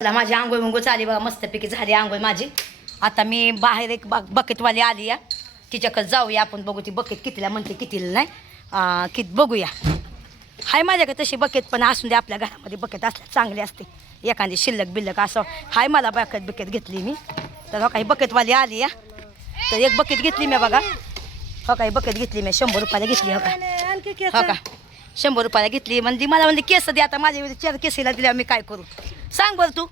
माझी आंघोळ मंगोळ चाली बघा, मस्तपैकी झाली आंघोळ माझी. आता मी बाहेर एक बकेटवाली आली या, तिच्याकडे जाऊया आपण, बघू ती बकेट कितीला म्हणते कितीला नाही किती बघूया. हाय माझ्याकडे तशी बकेट, पण असून दे, आपल्या घरामध्ये बकेट असल्या चांगली असते. एखादी शिल्लक बिल्लक असं हाय मला बकेट घेतली मी. तर हो काही बकेटवाली आली या, तर एक बकेट घेतली मी बघा. हो काही बकेट घेतली मी 100 रुपयाला घेतली. हो का, हो का 100 रुपयाला घेतली. म्हणजे मला म्हणजे केस दे. आता माझ्या 4 केसीला दिल्या मी काय करू सांग बरं.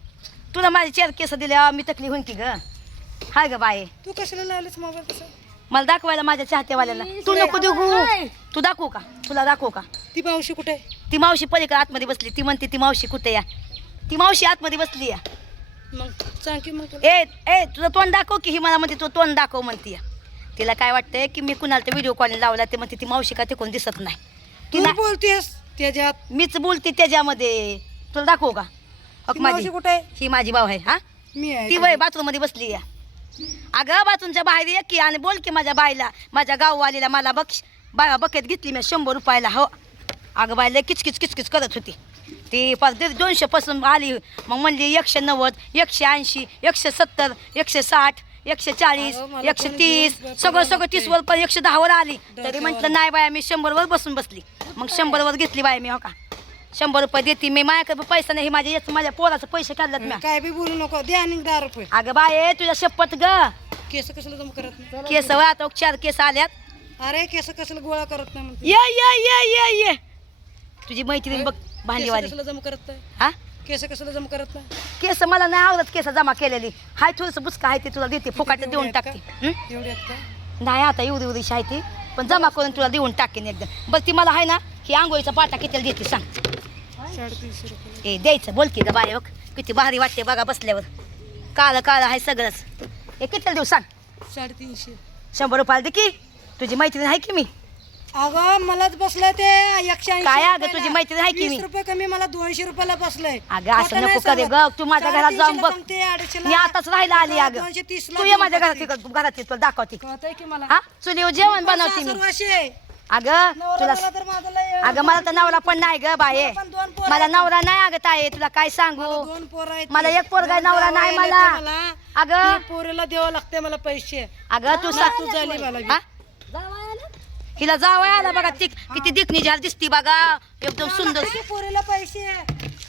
तुला माझे 4 केस दिल्या मी तकली होईन की ग. हाय ग बाय, तू कशाला लावलीस मोबाईल? कसं मला दाखवायला माझ्या चाहतेवाल्याला. तू नको देऊ, तू दाखवू का? तुला दाखवू का? ती मावशी कुठे? ती मावशी पलीकडे आतमध्ये बसली. ती म्हणते ती मावशी कुठे या? ती मावशी आतमध्ये बसली या. मग सांग की मग. ए ए तुझं तोंड दाखव की. ही मला म्हणते तू तोंड दाखव म्हणते या. तिला काय वाटतंय की मी कुणाला ते व्हिडिओ कॉलिंग लावला, ते म्हणते ती मावशी का ते कोण दिसत नाही. तू बोलतेस त्याच्यात? मीच बोलते त्याच्यामध्ये. तुला दाखवू का? ती मावशी कुठे आहे? ही माझी भाऊ आहे. हा मी आहे. ती वय बाथरूम मध्ये बसली या. अगं बाथरूमच्या बाहेर ये की आणि बोल की माझ्या बाईला, माझ्या गाववालीला. मला बकेट घेतली मी 100 रुपयाला. हो अगं बाईला किचकिच किचकिच करत होती ती. 200 पासून आली. मग म्हणली 190, 180, 170, 160, 140, 130, सगळं 30 वर, पण 110 वर आली. तरी म्हटलं नाही बाया, मी 100 वर बसून बसली. मग 100 वर घेतली बाया मी. हो का 100 रुपये देते मी. माझ्याकडे पैसा नाही. माझ्या पोराचं पैसे काढल्यात मी. काय बी बोलू नको, दे आणि 10 रुपये. अगं बाय तुझ्या शपथ ग. केस कशाला जमा करत नाही? केस आता 4 केस आल्यात. अरे केस कशाला गोळा करत नाही म्हणते? ये ये ये ये ये तुझी मैत्रीण बघ केस भांडीवाली. कशाला जमा करत नाही? हा केस कशाला जमा करत नाही? केस मला नाही आवडत. केस जमा केलेली हाय. थोडंसं बुचका आहे ते तुला देते, फुकाट देऊन टाकते. एवढे आहेत का? नाही आता एवढी आहे ती, पण जमा करून तुला देऊन टाकेन एकदम. बरं ती मला आहे ना ही आंघोळीचा पाटा कितीला देते सांग? 350 रुपये. ए द्यायचं बोल की ग बाय. बघ किती भारी वाटते बघा बसल्यावर. काळं काळं आहे सगळंच. हे कितीला देऊ सांग? 350. 100 रुपयाला दे की. तुझी मैत्रीण आहे की मी. अगं मलाच बसलंय ते 180. काय अगं तुझी मैत्रीण आहे की मी. 20 रुपये कमी, मला 200 रुपयाला बसलंय. अगं असं नको करे ग. तू माझ्या घरात जाऊन बघ. मी आताच राहायला आली. अगं 230 तू ये माझ्या घरात तुला दाखवते. कळतंय की मला. हा चुलीवर जेवण बनवते मी. अगं तुला अगं मला तर नवरा पण नाही ग बाये. मला नवरा नाही अगं ताई. तुला काय सांगू, 2 पोरं आहेत. मला एक पोरगा नवरा नाही मला. अगं पोरीला द्यावं लागते मला पैसे. अगं तू तू झाली मला बी. हा हिला जावं आला बघा. ती किती दिखणी झाली दिसती बघा, एकदम सुंदर. पोरीला पैसे.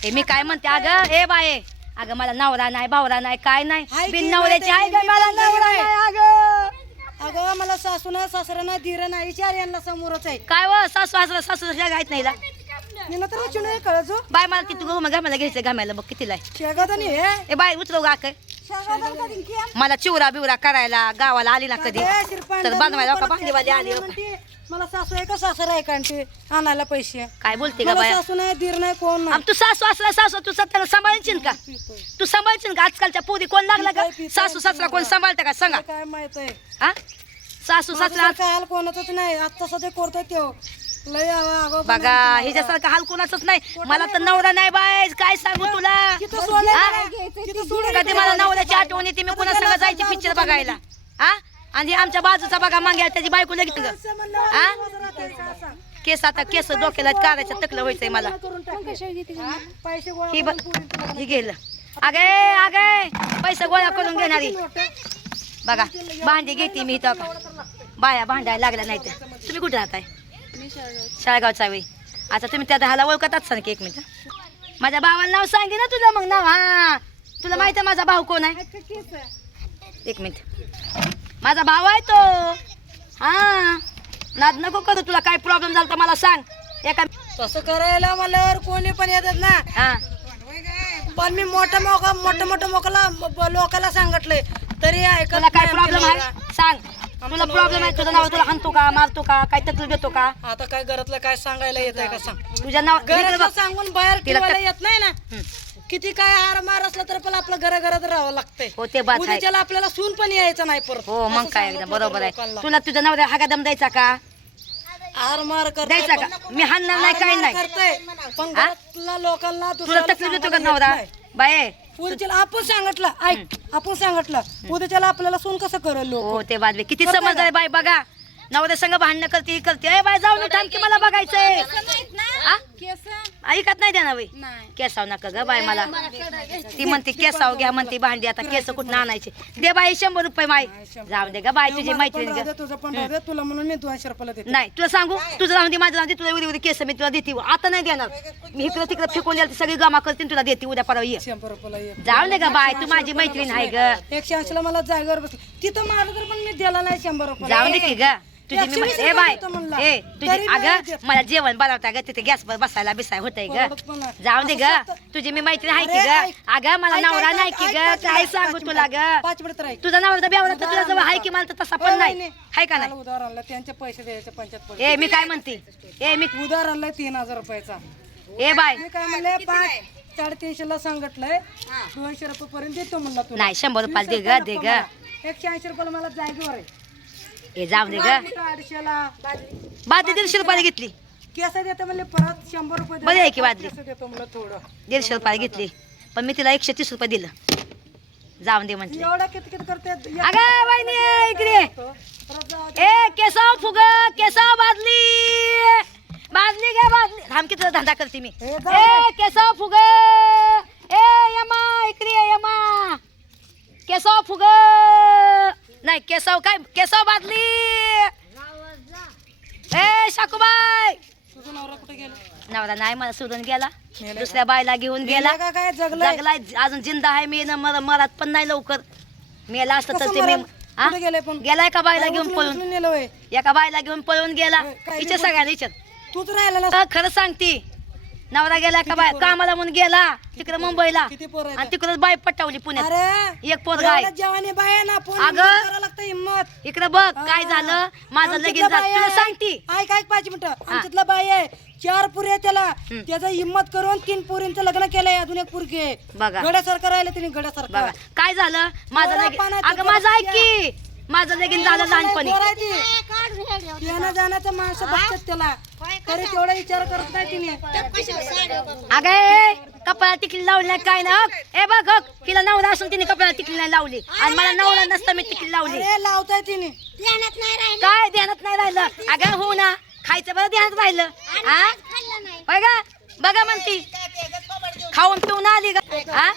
हे मी काय म्हणते अगं ए बाये. अगं मला नवरा नाही भावरा नाही काय हाय नाही. की बिन नवऱ्याची आहे का मला माहिती नवरा आहे. नाही अगं. अगं मला सासू ना सासरा ना धीर नाही, चार यांना समोरच आहे. काय व सासू सासरा सासू गायत नाही मी तर विचारू नाही कळजो. बाय मला किती गहू घामायला घ्यायचं घामायला बघ कितीला आहे. शेगादानी हे ए बाय उतरव गा काय मला चिवरा बिवरा करायला गावाला आली ना कधी तर बनवायला का भांडीवाली आली हो का? मला सासू आहे का सासरा आहे का ते आणायला पैसे? काय बोलते का मला बाया. सासू नाही धीर नाही कोण नाही. तू सासू असला सासू तू सत्याला सांभाळशील का? तू सांभाळशील का? आजकालच्या पोरी कोण लागला का? सासू सासरा कोण सांभाळतं का सांगा? काय माहित आहे हा सासू सासरा काय हाल कोणाचंच नाही. आता सध्या करतोय तो लय अगं बघा हिच्यासारखं हाल कोणाचंच नाही. मला तर नवरा नाही बाय. काय सांगू तुला. कधी मला नवऱ्याची आठवण येते. मी कोणासंग जायची पिक्चर बघायला. हा आणि आमच्या बाजूचा बघा मागे त्याची बायको लगेच हा केस आता केस डोक्याला काढायचं तकलं व्हायचंय मला. ही ही गेलं अगे अगे पैसे गोळा करून घेणारी बघा. भांडी घेते मी इथं का बाया भांडायला लागल्या नाही तर. तुम्ही कुठे राहताय? शाळगावचा वेळी. आता तुम्ही त्या दहाला ओळखतच सांग की. एक मिनिट माझ्या भावाला नाव सांगे ना तुला. मग नाव हा तुला माहिती आहे माझा भाऊ कोण आहे? एक मिनिट माझा भाऊ आहे तो. हा नाद नको करू. तुला काय प्रॉब्लेम झाला तर मला सांग. एका तसं करायला म्हणल्यावर कोणी पण येतात ना. हा पण मी मोठं मोकला लोकांना सांगितलंय तरी तुला काय प्रॉब्लेम आहे सांग. तुला प्रॉब्लेम आहे तुझं नाव तुला हाणतो का मारतो का काय तकलीफ देतो का? आता काय घरातलं काय सांगायला येत आहे का सांग? तुझ्या नाव घरातलं सांगून बाहेर तिला ठेवायला येत नाही ना. किती काय हार मार असला तर पण आपलं घरात राहावं लागतंय. हो ते बात आहे. उद्याच्याला आपल्याला सून पण यायचं नाही परत. हो मग असं काय सांगितलं एकदम बरोबर आहे. लोकांना. तुला तुझा नवरा हागा दम द्यायचा का? हार मार द्यायचा का? मी हाणणार नाही काय नाही. करतोय पण घरातल्या लोकांना तुला दुसऱ्याला तकलीफ देतो का सांगायला नवरा येत नाही. बाय? उद्याच्याला आपण सांगितलं ऐक आपण सांगितलं उद्याच्याला आपल्याला सून कसं करेल लोक. हो ते बाजवे किती समज आहे बाय बघा. नवऱ्या संग भांडणं करते करते. ए बाय जाऊन थांब की मला बघायचंय. हा ऐकत नाही देणार बाई केसाव नका ग बाई मला ती म्हणते केसाव घ्या म्हणते भांडी आता केस कुठं आणायचे दे बाई 100 रुपये माई जाऊ दे ग बाई तुझी मैत्रीण ग तुझं पण राहू दे, तुला म्हणून मी 200 रुपयाला देते. नाही तुला सांगू तुझं राहून दे माझं राहून दे तुला उद्या उद्या केस मी तुला देते आता नाही देणार मी इकडं तिकडं फेकून द्याल सगळी जमा करते आणि तुला देते उद्या परवा ये 100 रुपयाला एक. जाऊ दे ग बाय तू माझी मैत्रीण आहे ग 180 ला मला जागेवर बसली तिथं माझं तर पण मी दिला नाही 100 रुपये. जाऊ दे की ग तुझी मी 120 ए बाय रुपये म्हणला. ए तुझी तरी नाही अगं देत. मला जेवण बनवता ग तिथे गॅसवर बसायला बिसाय होतंय ग परवडत पण नाही. जाऊ दे ग तुझी मी मैत्रीण आहे की अरे, ग ऐक. अगं मला ऐक, नवरा ऐक, नाही ऐक, की ग ऐक, काय ऐक, सांगू 5 तुला मिनिटं, ग 5 मिनिटं राहील. तुझा नवरा बेवरा तर तुझ्या जवळ आहे की मला तर तसा पण नाही हाय का नाही उधार आणला त्यांचे पैसे द्यायचे 75 ए मी काय म्हणते ए मी उधार आणलाय 3000 रुपयाचा. ए बाय मी काय म्हणले 350 ला सांगितलंय 200 रुपये पर्यंत देतो म्हणला तुला. नाही 100 रुपयाला दे ग दे ग 180 रुपयाला मला जागेवर आहे. ए जाऊ दे ग 250 ला बादली 150 रुपयाला घेतली केस देते म्हणले परत 100 रुपये बरं आहे की बादली? केस देतो म्हणलं थोडं 150 रुपयाला घेतली पण मी तिला 130 रुपये दिलं जाऊन दे म्हटले एवढा किती करते अगं वहिनी इकडे ए केसाव फुग केसाव बादली बादली घे बादली थांब किती धंदा करते मी ए, ए केसाव फुग ए यमा इकडे ये, यमा केसाव फुग नाही केसाव काय केसाव बादली ए शाकूबाई तुझा नवरा कुठे गेला? नवरा नाही मला सोडून गेला दुसऱ्या बायला घेऊन गेला का काय जगलाय? जगलाय अजून जिंदा आहे मी मरत पण नाही लवकर मेला असतं तर कसं ते मी मरण? कुठे गेले पण? गेलाय का बायला काय घेऊन उचलून पळून नेलं होय? एका बायला घेऊन पळून गेला काय विचार सगळ्यांना विचार तूच राहिला ना. खरं सांगती नवरा गेला का बाय कामाला म्हणून गेला तिकडे मुंबईला किती पोरं आहेत? आणि तिकडे बाय पटवली पुण्यात अरे एक पोरगा आहे. एवढ्या जवानी बाई आहे ना फोन अगं. करावं लागतं हिम्मत. इकडे बघ काय हा. झालं माझं आमच्यातला लगीन झालं बाई तुला आहे. सांगती ऐक ऐक 5 मिनिटं आमच्यातला बाई आहे 4 पुरी आहे त्याला त्याचा हिम्मत करून 3 पुरींचं लग्न केलंय अजून एक पुरगी आहे बघा. गड्यासारखं राहिलं तिने बघा गड्यासारखं काय झालं माझं पोरं लगीन पाण्यात अगं पोरं माझं ऐक त्या. की माझं लगीन झालं लहानपणी येणं जाण्याचं माणसं बघतात त्याला तरी तेवढा विचार करत नाही तिने अगं ए, कपाळाला टिकली लावली नाही काय ना ए बघ हक, तिला नवरा असून तिने कपाळाला टिकली नाही लावली आणि मला नवरा नसतं मी टिकली लावली अरे लावताय तिने काय ध्यानात नाही राहिलं अगं हो ना खायचं बरं ध्यानात राहिलं हा बघा बघा म्हणती खाऊन पिऊन आली का हा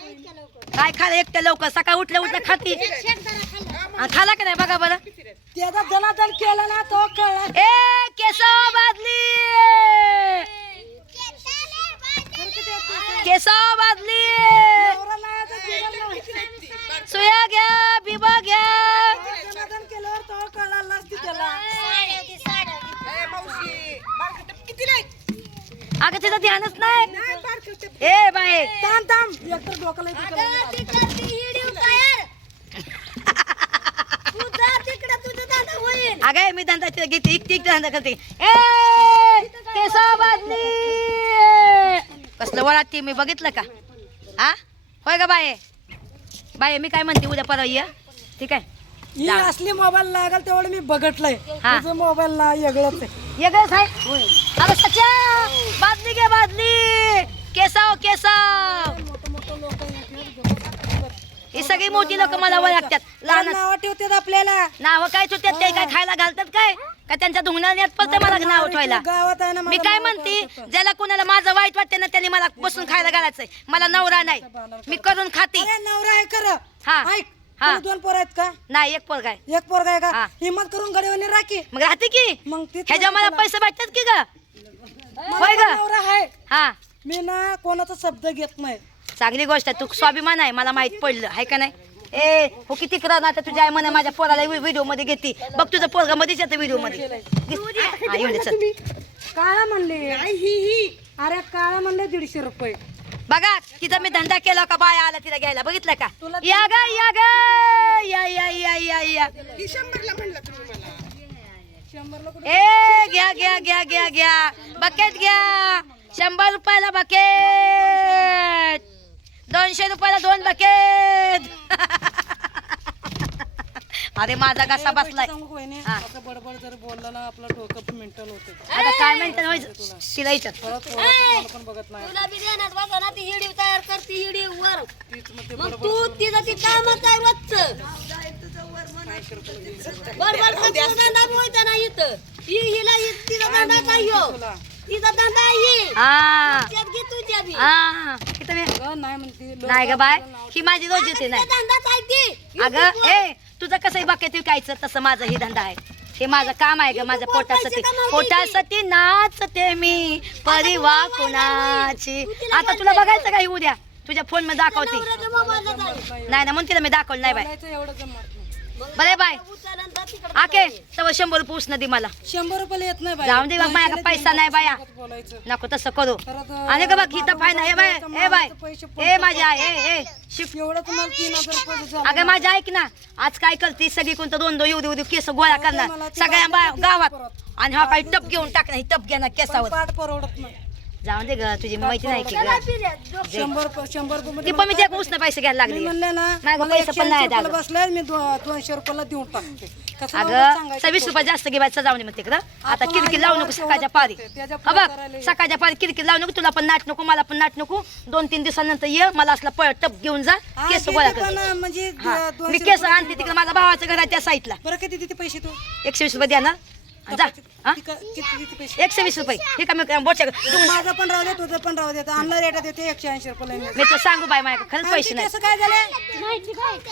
काय खायला एकट्या लवकर सकाळ उठल्या उठल्या खाती आणि खाला का नाही बघा बरं त्याचा जनादन केला ना तो कळला ए केसाव बादली केसाव बादली नवरा नाही आता बिघडला नाही. सुया घ्या बिबा घ्या जनादन केल्यावर तो कळला नसती त्याला अगं तिचं ध्यानच नाही ए बाय थांब थांब एकतर डोक्याला इथे अगं मी धंदा घेते एक धंदा करते ए केसाव बादली कसलं वळात ते मी बघितलं का हा होय का बाय बाय मी काय म्हणते उद्या परवा ये ठीक आहे ही असली मोबाईल लागल तेवढं मी बघितलंय हा. तुझं मोबाईल ना वेगळंच आहे वेगळंच आहे अगं सच्या बादली घे बादली केसाव केसाव मोठं मोठं लोक ही सगळी मोठी लोक मला ओळखतात लहान नाव ठेवतात आपल्याला नाव काय ठेवतात ते काय खायला घालतात काय का त्यांच्या धुंगण्यात पडते मला नाव ठेवायला गावात आहे ना मी माझं काय नाव म्हणते ठेवतात. ज्याला कोणाला माझं वाईट वाटते ना त्यांनी मला बसून खायला घालायचंय मला नवरा नाही मी करून खाती अरे नवरा आहे खरं हा. ऐक हा. तुला 2 पोरं आहेत का नाही एक पोरगा आहे एक पोरगा आहे हा. का हिम्मत करून गडीवर राखी मग राहते की मग ते ह्याच्या मला पैसे भेटतात की ग होय मला ग नवरा आहे हा मी ना कोणाचा शब्द घेत नाही चांगली गोष्ट आहे तू स्वाभिमान आहे मला माहित पडलं आहे का नाही ए हो किती करा ना आता तुझ्या आई म्हणे माझ्या पोराला व्हिडिओ मध्ये घेते बघ तुझं पोरगा मध्येच येतं व्हिडिओ मध्ये हा, येऊ दे, चल. काळा म्हणले अरे काळा म्हणले 150 रुपये बघा तिथं मी धंदा केला का बाय आला तिला घ्यायला बघितलं का तुला- या ग या ग या या या या या 100 ला ए घ्या घ्या घ्या घ्या घ्या बकेट घ्या 100 रुपयाला बकेट 200 रुपयाला 2 बकेट अरे माझा घसा बसलाय सांगू का वहिनी? हा. असं बडबड जर बोलला ना आपलं डोकं मेंटल होते आता काय म्हणतात तिला विचार परत पोराचं तोंड पण बघत नाही तुला बी देण्यात बघा ना ती हिडीव तयार करते हिडीव वर तीच मग ते मग तू तिचं ती कामच आहे रोजचं बरोबर धंदा बी होता ना इथं हिला तिचा धंदा काय हो तुला तिचा धंदा आहे हा त्यात घे तुझ्या बी हा इथं मी नाही म्हणते लोक नाही ग बाय ही माझी रोजी होती नाही धंदाच आहे ती अगं ए तुझं कसंही बकेट विकायचं तसं माझं हे धंदा आहे हे माझं काम आहे ग माझ्या पोटासाठी पोटासाठी नाचते मी परिवा कुणाची आता तुला बघायचं का उद्या तुझ्या फोन मध्ये दाखवते नवऱ्याच्या मोबाईलला जाईल. नाही ना म्हणून तिला मी दाखवलं नाही बाय बोलायचं एवढं जमत नाही. बरे बाय उचलून जा तिकडं. आके तव 100 रुपये उसनं दे मला 100 रुपये येत नाही बाई. जाऊन दे बघ माझ्याकडे पैसा नाही बाया बोलायचं नको तसं करू परत, आणि का बघ इथं फायदा हे बाय हे बाय ए माझी आई ए शिक एवढं तुम्हाला 3000 रुपये झालं. अगं माझी ऐक ना आज काय करते सगळी कोणतं 2-2 येऊ केस गोळा करणार सगळ्या गावात आणि हा काही टप घेऊन टाकणार ही टप घेणार केसावर पाठ परवडत नाही. जाऊन दे ग तुझी माहिती नाही की चला ग फिर्या, झोप. 100 रुपये ती मध्ये पण मी त्या उसनं पैसे घ्यायला मी लागली म्हणले ना नाही गं, मला पैसे पण 180 नाही रुपयाला द्यावं. बसलाय मी 200 रुपयाला देऊन टाकते कसं मला अगं सांगायचं 26 रुपये जास्त घ्यायचं जाऊन दे मग तिकडं आता किरकिर लावू नको सकाळच्या पारी हा बघ सकाळच्या पारी किरकिर लावू नको तुला पण नाट नको मला पण नाट नको 2-3 दिवसानंतर ये मला असला टप घेऊन जा हा, केस किती गोळा कर पण म्हणजे हा 200 मी केस रुपये आणते तिकडे माझ्या भावाचं घर आहे त्या साईडला बरं किती देते पैसे तू 120 रुपये द्या ना जा हा किती देते पैसे 120 रुपये हे का मी बोटच्या माझं पण राहू दे तुझं पण राहू दे आणला रेट देते 180 रुपये मी तर सांगू बाय माझ्याकडे खरंच पैसे नाही कसं काय झालं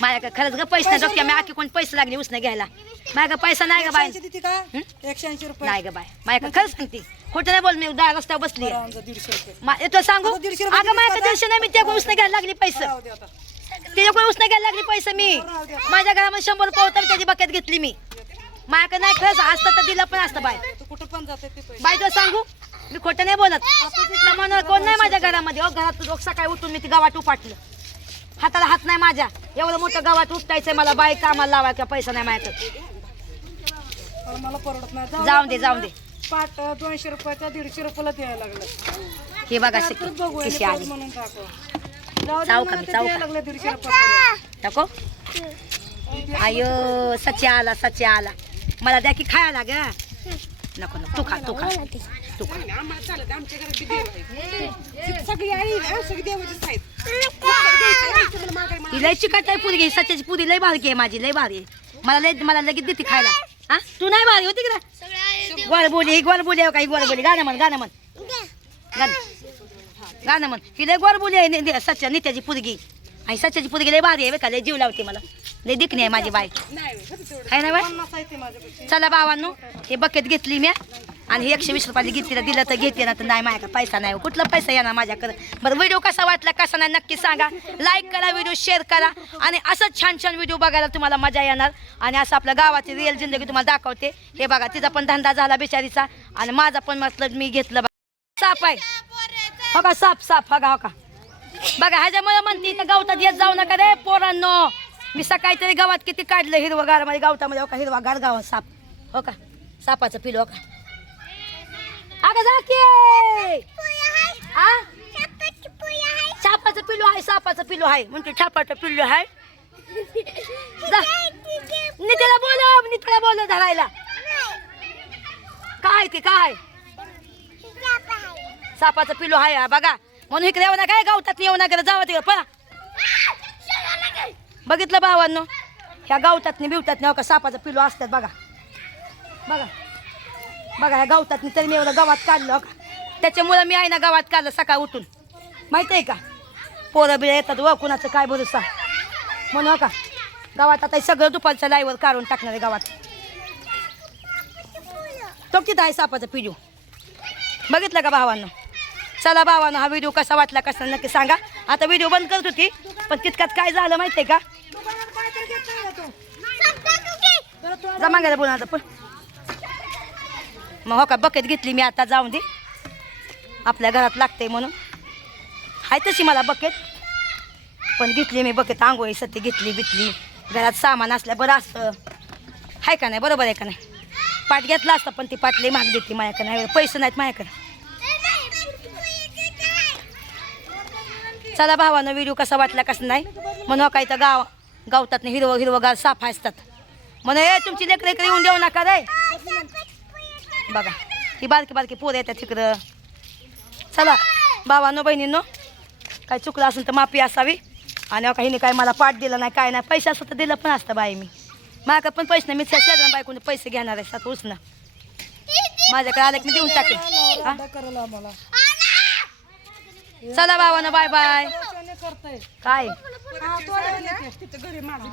माझ्याकडे खरंच ग पैसे नाही डोक्या मी आखी कोण पैसे लागले उसने घ्यायला माझ्याकडे पैसा नाही ग बाय 180 देते का 180 रुपये नाही ग बाय माझ्याकडे खरंच सांगते खोटं नाही बोल मी रस्त्यावर बसली बरं, आमचं 150 रुपये तुला सांगू आता 150 रुपये अगं माझ्याकडे देतात. 150 नाही मी त्या उसने घ्यायला लागली पैसे राहू दे आता तिच्याकडे उसने घ्यायला लागली पैसे मी माझ्या घरामध्ये 100 रुपये होता मी त्याची बकेट घेतली मी माझ्याकडे नाही खरंच असतं तर दिलं पण असतं बाय तू कुठं पण जाते ते पैसे बाय तुला सांगू मी खोटं नाही बोलत तर म्हणून कोण नाही माझ्या घरामध्ये घरात रोज सकाळी उठून मी ती गावात उपाटलं हाताला हात नाही माझ्या एवढं मोठं गावात उठायचंय मला बाय कामाला लावा किंवा पैसा नाही माझ्याकडे अरे मला परवडत नाही जाऊन दे पाट 200 रुपयाचा 150 रुपयाला द्यायला लागलं हे बघा तर बघू आणि कशी परत आली म्हणून टाकू जाऊ दे जाऊ का मला मी, ते जाऊ द्यायला का? लागले 150 रुपये नको आयो सच्ची आला मला द्या की खायला ग नको तू खा तू खा सगळी आई सगळी देवाचीच आहेत ही लय चिकट आहे पुरी सच्याची पुरी लय भारी आहे माझी लय भारी आहे मला लगेच देते खायला हा तू नाही भारी होती का गोड बोली गोड बोली काही गोड बोली गाणं म्हण गाणं म्हण ही लय गोड बोली आहे सच्या नित्याची पुरगी आणि सच्याची पुरगी लय भारी आहे का लय जीव लावते मला लय दिखणी आहे माझी बाई आहे ना बाय 50 आहे ते माझ्यापेक्षा चला बाबांनो हे बकेट घेतली मी आणि हे 120 रुपयाला घेतली दिलं तर घेते ना तर नाही माझ्याकडे पैसा नाही कुठला पैसा येणार माझ्याकडे बरं व्हिडिओ कसा वाटला कसा नाही नक्की सांगा लाईक करा व्हिडिओ शेअर करा आणि असंच छान छान व्हिडिओ बघायला तुम्हाला मजा येणार आणि असं आपल्या गावाची रिअल जिंदगी तुम्हाला दाखवते हे बघा तिचा पण धंदा झाला बिचारीचा आणि माझा पण मतलब मी घेतलं साप आहे हो का साप हो का बघा ह्याच्यामुळे म्हणते इथं गावतात येत जाऊ नका रे पोरांनो मी सकाळी तरी गावात किती काढलं हिरवगार मध्ये गावतामध्ये हो का हिरवागार गावात साप हो का सापाचं पिलो हो का अगं जा की सापाचं पिलो आहे म्हणते छापाचं पिल्लू आहे नितीला बोल धरायला काय ते काय सापाचं पिलो आहे बघा म्हणून इकडे येऊ नका गावतात येऊ नका जावं तिकडे पळा बघितलं भावांनो ह्या गावतात बिवतात हो का सापाचं पिलो असतात बघा ह्या गावतात तरी मी एवढं गावात काढलं हो का त्याच्यामुळं मी आहे ना गावात काढलं सकाळ उठून माहिती आहे का पोरं बिळं येतात व कुणाचं काय भरोसा म्हणून हो का गावात आता सगळं दुपारच्या लाईवर काढून टाकणार आहे गावात तो तिथं आहे सापाचं पिलू बघितलं का भावांनो चला भावांनो हा व्हिडिओ कसा वाटला कसा नक्की सांगा आता व्हिडिओ बंद करत होती पण तितक्यात काय झालं माहिती आहे का जमा गेला बोला आता पण मग हो का बकेट घेतली मी आता जाऊन दे आपल्या घरात लागते म्हणून हाय तशी मला बकेट पण घेतली मी बकेट आंघोळी सती घेतली बितली घरात सामान असल्या बरं असतं हाय का नाही बरोबर आहे का नाही पाट घेतला असतं पण ती पाटली महाग देते माझ्याकडे नाही पैसे नाहीत माझ्याकडे चला भावानं व्हिडिओ कसा वाटला कसं नाही म्हणून काय तर गावतात हिरवगार साफ असतात म्हणून हे तुमची लेकरं येऊन देऊ नका रे बघा ही बारकी पोरं येतात तिकडं चला भावानो बहिणींनो काय चुकलं असेल तर माफी असावी आणि काहीने काय मला पाठ दिलं नाही काय नाही पैसे असं तर दिलं पण असतं बाई मी माझ्याकडे पण पैसे नाही मी शेजारा बायकोने पैसे घेणार आहे सात उसनं माझ्याकडे आलं की मी देऊन टाकेन हा? राडा करायला आम्हाला चला भावानं बाय बाय त्याने करताय काय हा, तो आला.